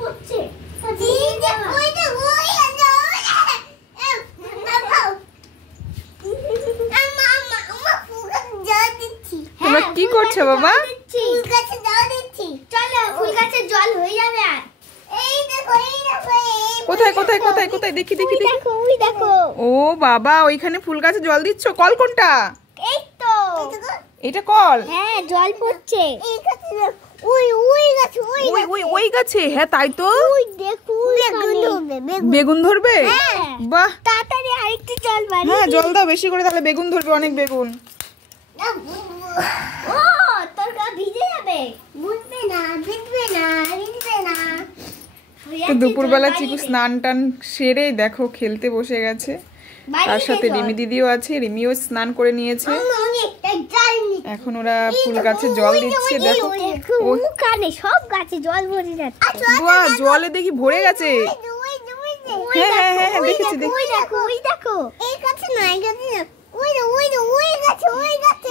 পড়ছে। তোমরা কি করছো বাবা? ফুল গাছে জল দিচ্ছি। চলো ফুল গাছে জল হয়ে যাবে। আর এই দেখো কোথায় কোথায় কোথায় কোথায় দেখি দেখি দেখি। দেখো ওই দেখো। ও বাবা, ওইখানে ফুল গাছে জল দিচ্ছ। কল কোনটা? এই তো এটা কল? হ্যাঁ জল পড়ছে। এই গাছে ওই ওই গাছে ওই ওই ওই গাছে। হ্যাঁ তাই তো। ওই দেখো বেগুন ধরবে। বেগুন ধরবে? বাহ, তাড়াতাড়ি আরেকটু জল বাড়ি। হ্যাঁ জল দাও বেশি করে, তাহলে বেগুন ধরবে, অনেক বেগুন। ও তোর গা ভিজে যাবে। বুঝবে না ভিজবে না ভিজবে না। তো দুপুরবেলা চিকু স্নান টান সেরে দেখো খেলতে বসে গেছে। তার সাথে রিমি দিদিও আছে, রিমিও স্নান করে নিয়েছে। এখন ওরা ফুল গাছে জল দিচ্ছে। দেখো কানে সব গাছে জল ভরে যাচ্ছে। বাহ, জলে দেখি ভরে গেছে। হ্যাঁ হ্যাঁ হ্যাঁ হ্যাঁ দেখেছি দেখেছি। ওই দেখো ওই দেখো। এই গাছে না এই গাছে না। ওই ওই ওই গাছে ওই গাছে।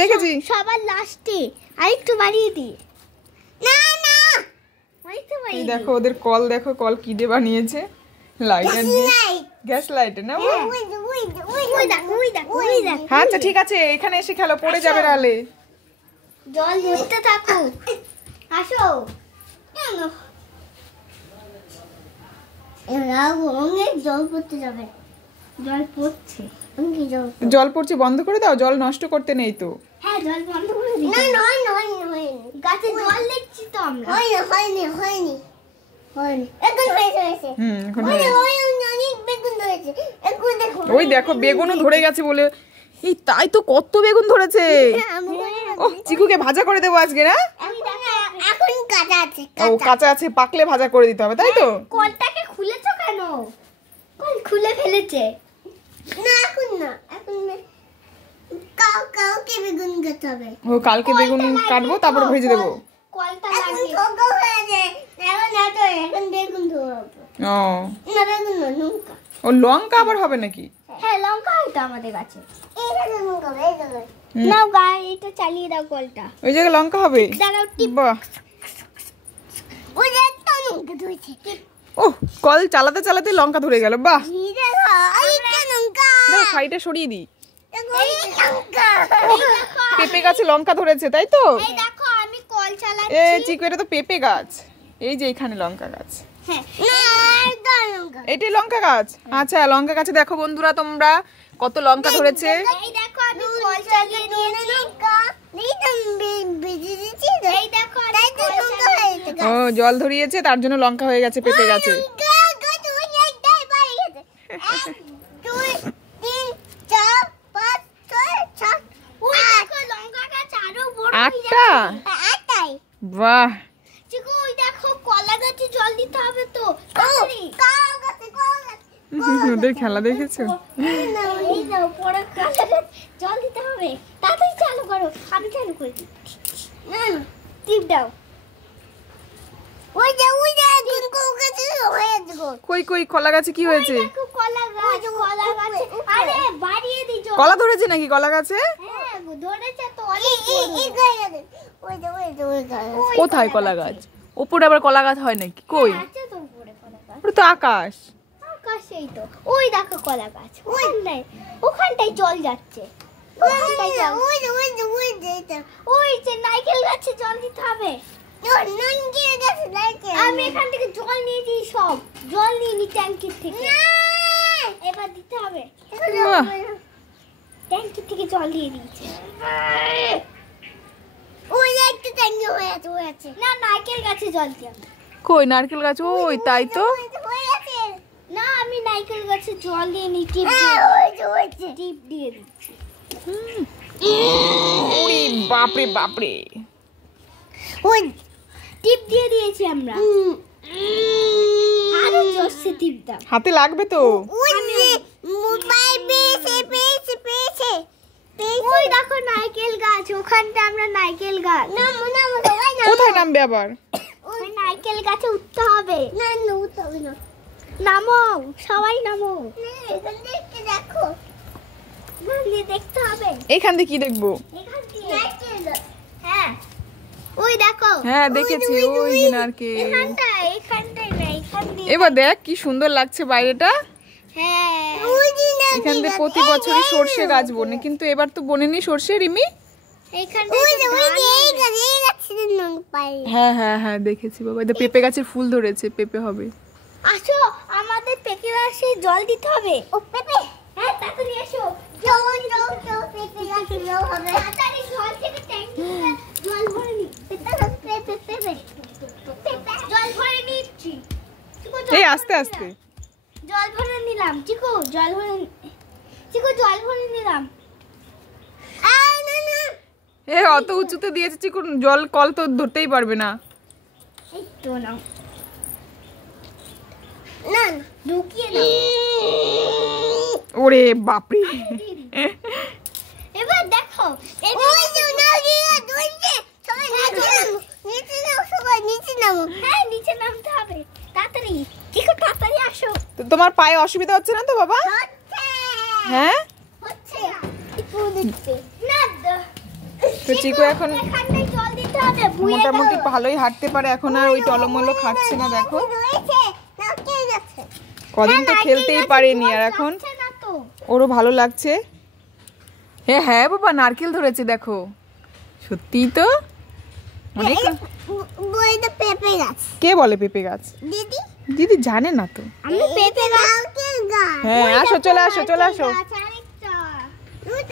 দেখেছি। সবার লাস্টে আরেকটু বাড়িয়ে দি। না না আরেকটু এই বাড়িয়ে দেখো ওদের কল, দেখো কল কি দিয়ে বানিয়েছে। লাইটার দিয়ে, গ্যাস লাইটার না? ওই দেখো ওই দেখো ওই দেখো। হ্যাঁ আচ্ছা ঠিক আছে, এখানে এসে খেলো, পড়ে যাবে নালে। জল ধরতে থাকো। আসো অনেক জল পড়তে যাবে। জল পড়ছে। জল পড়ছে, বন্ধ করে দাও, জল নষ্ট করতে নেই তো। হ্যাঁ জল বন্ধ করে দিই। না নয় নয় নয় গাছে জল দিচ্ছি তো আমরা। হয়নি হয়নি হয়নি এখন হয়েছে হয়েছে। এখন হয়েছে। অনেক বেগুন ধরেছে। এখন দেখো ওই দেখো বেগুনও ধরে গেছে বলে। এই তাই তো, কত বেগুন ধরেছে। ও চিকুকে ভাজা করে দেবো আজকে না? এখন কাঁচা আছে। ও কাঁচা আছে, পাকলে ভাজা করে দিতে হবে তাই তো। কলটাকে খুলেছো কেন? কল খুলে ফেলেছে। না এখন না, এখন কাউকে বেগুন কাটতে হবে। ও কালকে বেগুন কাটবো, তারপর ভেজে দেবো। কলটা লাগিয়ে ছোট হয়ে যায়। এখন না তো এখন বেগুন ধরবো। ও না বেগুন না লঙ্কা। ও লঙ্কা আবার হবে নাকি? হ্যাঁ লঙ্কা হয়তো আমাদের কাছে। এইটা লঙ্কা এই জায়গায়। নাও গাই এটা চালিয়ে দাও কলটা। ওই জায়গায় লঙ্কা হবে? দাঁড়াও টিপ। বাহ, ওই যে একটা লঙ্কা ধরেছে। ও কল চালাতে চালাতে লঙ্কা ধরে গেল। বাহ, এই দেখো এইটা লঙ্কা। দাও সাইডে সরিয়ে দিই। এই লঙ্কা। পেঁপে গাছে লঙ্কা ধরেছে তাই তো? এই দেখো আমি কল চালাচ্ছি। এ চিকু, এটা তো পেঁপে গাছ। এই যে এখানে লঙ্কা গাছ। হ্যাঁ না এটা লঙ্কা। এটাই লঙ্কা গাছ। আচ্ছা লঙ্কা গাছে দেখো বন্ধুরা তোমরা কত লঙ্কা ধরেছে। এই দেখো আমি কল চালিয়ে দিয়েছি। লঙ্কা এই তো বেজে দিয়েছি। এই দেখো তাই তো লঙ্কা হয়েছে। ও জল ধরিয়েছে, তার জন্য লঙ্কা হয়ে গেছে পেঁপে গাছে। আটটা? বাহ, ওদের খেলা দেখেছো? জল দিতে হবে, তাড়াতাড়ি চালু করো। আমি চালু করে দিচ্ছি। টিপ দাও। ওই যে কই কই কলা গাছে কি হয়েছে? কলা গাছ, কলা গাছে। আরে বাড়িয়ে দিছো। কলা ধরেছে নাকি কলা গাছে? হ্যাঁ ধরেছে তো অনেক। কোথায় কলা গাছ? উপরে আবার কলা গাছ হয় নাকি? কই? আছে তো উপরে কলা গাছ। ওটা তো আকাশ। আকাশেই তো। ওই দেখো কলা গাছ। ওখানটায় জল যাচ্ছে। ওই যে নারকেল গাছে জল দিতে হবে। আমি এখান থেকে জল নিয়েছি, সব জল নিয়ে নি ট্যাঙ্কির থেকে। এবার দিতে হবে। ট্যাঙ্কি থেকে জল দিয়ে দিয়েছে। ওই একটা ট্যাঙ্কি হয়ে আছে। না নারকেল গাছে জল দিয়ে। কই নারকেল গাছ? ওই তাই তো। না আমি নারকেল গাছে জল দিয়ে নি, টিপ দিয়ে দিচ্ছি। ওরে বাপরে বাপরে, ওই টিপ দিয়ে দিয়েছি আমরা। আরো জোরসে টিপ দাও। হাতে লাগবে তো। ওই দেখো নারকেল গাছ, ওখানটা আমরা নারকেল গাছ। কোথায় নামবে আবার? ওই নারকেল গাছে উঠতে হবে। না না উঠতে হবে না। নামো সবাই নামো। এখান থেকে দেখো। দেখতে হবে। এখান থেকে কি দেখবো? এখান থেকে। হ্যাঁ ওই দেখো হ্যাঁ দেখেছি ওই যে নারকেল। এখানটাই না এখান দিয়ে। এবার দেখ কি সুন্দর লাগছে বাইরেটা। হ্যাঁ এখান থেকে প্রতি বছরই সর্ষে গাছ বনে, কিন্তু এবার তো বনেনি সর্ষে রিমি। হ্যাঁ হ্যাঁ হ্যাঁ দেখেছি বাবা, এটা পেঁপে গাছের ফুল ধরেছে, পেঁপে হবে। আসো আমাদের পেঁপে গাছে জল দিতে হবে। ও পেঁপে, হ্যাঁ তাড়াতাড়ি এসো। জল পেঁপে গাছে জল হবে। তাড়াতাড়ি জল থেকে ট্যাঙ্কি জল ভরে নি। পেঁপে জল ভরে নিচ্ছি। এই আস্তে আস্তে জল ভরে নিলাম। চিকু জল ভরে নিলাম। এ অত উঁচুতে দিয়েছে চিকু, জল কল তো ধরতেই পারবে না। এই তো নাও না ঢুকিয়ে দাও। ওরে বাপরে, এবার দেখো ওই যে নাগিয়া দুইতে সবাই নিচে নামো। হ্যাঁ নিচে নামতে হবে তাড়াতাড়ি। চিকু তাড়াতাড়ি আসো। তো তোমার পায়ে অসুবিধা হচ্ছে না তো বাবা? হ্যাঁ হচ্ছে চিকু দিচ্ছে না। তো চিকু এখন জল দিতে হবে। মোটামুটি ভালোই হাঁটতে পারে, এখন আর ওই টলমলো খাচ্ছে না। দেখো কদিন তো খেলতেই পারেনি, আর এখন ওরও ভালো লাগছে। হ্যাঁ হ্যাঁ বাবা নারকেল ধরেছে দেখো, সত্যি তো অনেক। পেঁপে গাছ কে বলে পেঁপে গাছ? দিদি দিদি জানে না তো। আমি পেঁপে গাছ। হ্যাঁ আসো চলে আসো চলে আসো।